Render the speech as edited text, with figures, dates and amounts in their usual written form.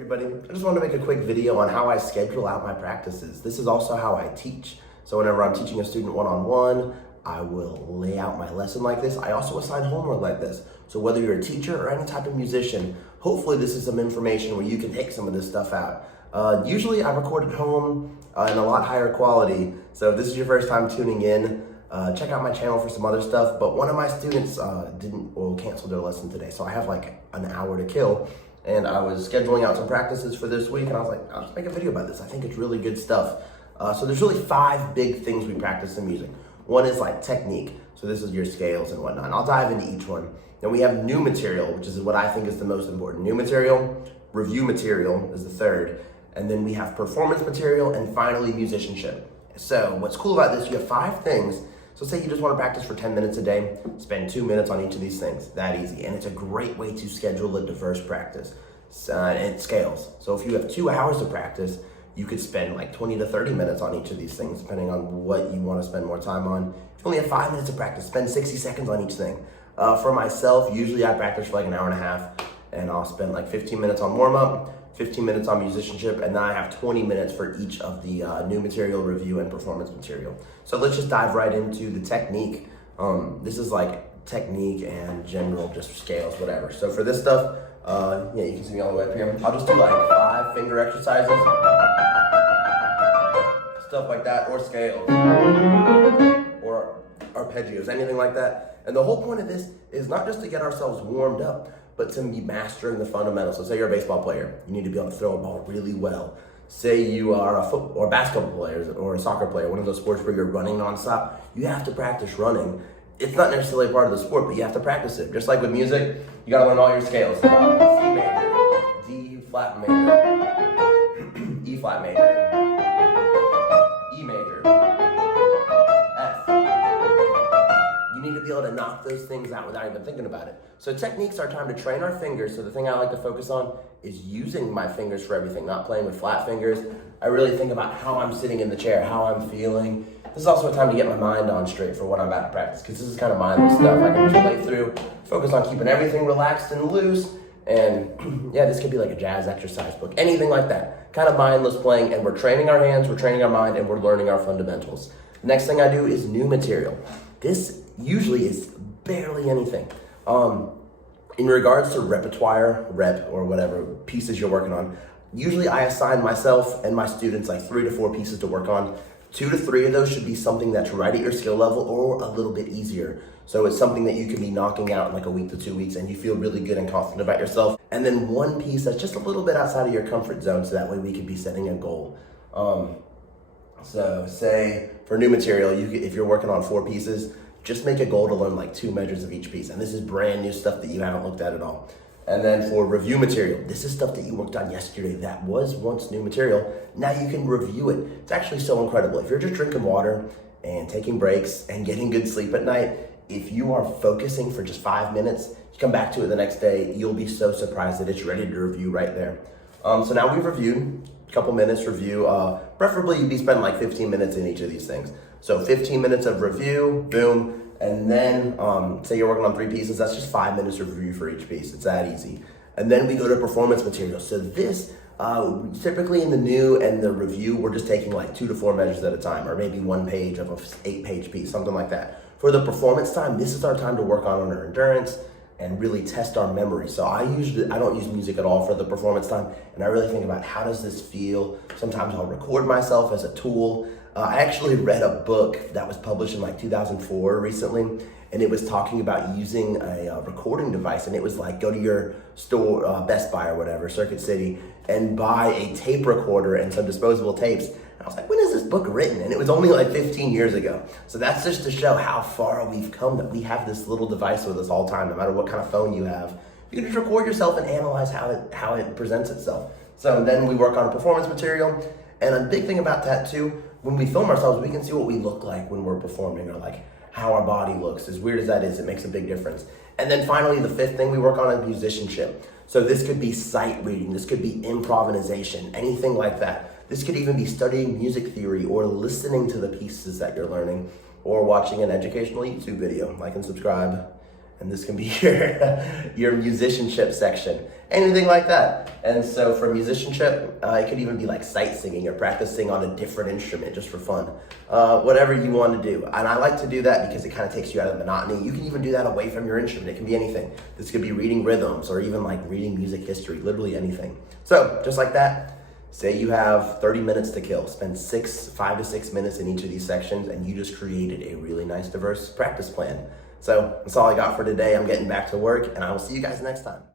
Everybody, I just wanted to make a quick video on how I schedule out my practices. This is also how I teach. So whenever I'm teaching a student one-on-one, I will lay out my lesson like this. I also assign homework like this. So whether you're a teacher or any type of musician, hopefully this is some information where you can take some of this stuff out. Usually I record at home in a lot higher quality. So if this is your first time tuning in, check out my channel for some other stuff. But one of my students canceled their lesson today. So I have like an hour to kill. And I was scheduling out some practices for this week, and I was like, I'll just make a video about this. I think it's really good stuff. So there's really 5 big things we practice in music. One is like technique. So this is your scales and whatnot. And I'll dive into each one. Then we have new material, which is what I think is the most important. New material, review material is the third. And then we have performance material, and finally musicianship. So what's cool about this, you have 5 things. So say you just want to practice for 10 minutes a day, spend 2 minutes on each of these things, that easy. And it's a great way to schedule a diverse practice. It scales. So if you have 2 hours to practice, you could spend like 20 to 30 minutes on each of these things, depending on what you want to spend more time on. If you only have 5 minutes to practice, spend 60 seconds on each thing. For myself, usually I practice for like an hour and a half, and I'll spend like 15 minutes on warm-up, 15 minutes on musicianship, and then I have 20 minutes for each of the new material, review, and performance material. So let's just dive right into the technique. This is like technique and general, just scales, whatever. So for this stuff, you can see me all the way up here. I'll just do like 5 finger exercises, stuff like that, or scales, or arpeggios, anything like that. And the whole point of this is not just to get ourselves warmed up, but to be mastering the fundamentals. So say you're a baseball player, you need to be able to throw a ball really well. Say you are a football or basketball player or a soccer player, one of those sports where you're running nonstop, you have to practice running. It's not necessarily a part of the sport, but you have to practice it. Just like with music, you gotta learn all your scales. C major, D flat major, E flat major, E major, F. You need to be able to knock those things out without even thinking about it. So techniques are time to train our fingers. So the thing I like to focus on is using my fingers for everything, not playing with flat fingers. I really think about how I'm sitting in the chair, how I'm feeling. This is also a time to get my mind on straight for what I'm about to practice, because this is kind of mindless stuff. I can just play through, focus on keeping everything relaxed and loose. And yeah, this could be like a jazz exercise book, anything like that. Kind of mindless playing, and we're training our hands, we're training our mind, and we're learning our fundamentals. The next thing I do is new material. This usually is barely anything. In regards to repertoire, or whatever pieces you're working on, usually I assign myself and my students like 3 to 4 pieces to work on. 2 to 3 of those should be something that's right at your skill level or a little bit easier. So it's something that you can be knocking out in like a week to 2 weeks, and you feel really good and confident about yourself. And then 1 piece that's just a little bit outside of your comfort zone, so that way we could be setting a goal. So say for new material, if you're working on 4 pieces, just make a goal to learn like 2 measures of each piece. And this is brand new stuff that you haven't looked at all. And then for review material, this is stuff that you worked on yesterday that was once new material. Now you can review it. It's actually so incredible. If you're just drinking water and taking breaks and getting good sleep at night, if you are focusing for just 5 minutes, you come back to it the next day, you'll be so surprised that it's ready to review right there. So now we've reviewed, a couple minutes review. Preferably you'd be spending like 15 minutes in each of these things. So 15 minutes of review, boom. And then say you're working on 3 pieces, that's just 5 minutes of review for each piece. It's that easy. And then we go to performance material. So this, typically in the new and the review, we're just taking like 2 to 4 measures at a time, or maybe 1 page of an 8-page piece, something like that. For the performance time, this is our time to work on our endurance and really test our memory. So I don't use music at all for the performance time, and I really think about how does this feel. Sometimes I'll record myself as a tool. I actually read a book that was published in like 2004 recently, and it was talking about using a recording device, and it was like go to your store, Best Buy or whatever, Circuit City, and buy a tape recorder and some disposable tapes. And I was like, when is this book written? And it was only like 15 years ago. So that's just to show how far we've come, that we have this little device with us all the time, no matter what kind of phone you have. You can just record yourself and analyze how it presents itself. So then we work on performance material. And a big thing about that too, when we film ourselves, we can see what we look like when we're performing, or like how our body looks. As weird as that is, it makes a big difference. And then finally, the 5th thing we work on is musicianship. So this could be sight reading, this could be improvisation, anything like that. This could even be studying music theory, or listening to the pieces that you're learning, or watching an educational YouTube video. Like and subscribe. and this can be your musicianship section, anything like that. And so for musicianship, it could even be like sight singing or practicing on a different instrument just for fun. Whatever you want to do. And I like to do that because it kind of takes you out of the monotony. You can even do that away from your instrument. It can be anything. This could be reading rhythms or even like reading music history, literally anything. So just like that, say you have 30 minutes to kill. Spend 5 to 6 minutes in each of these sections, and you just created a really nice, diverse practice plan. So that's all I got for today. I'm getting back to work, and I will see you guys next time.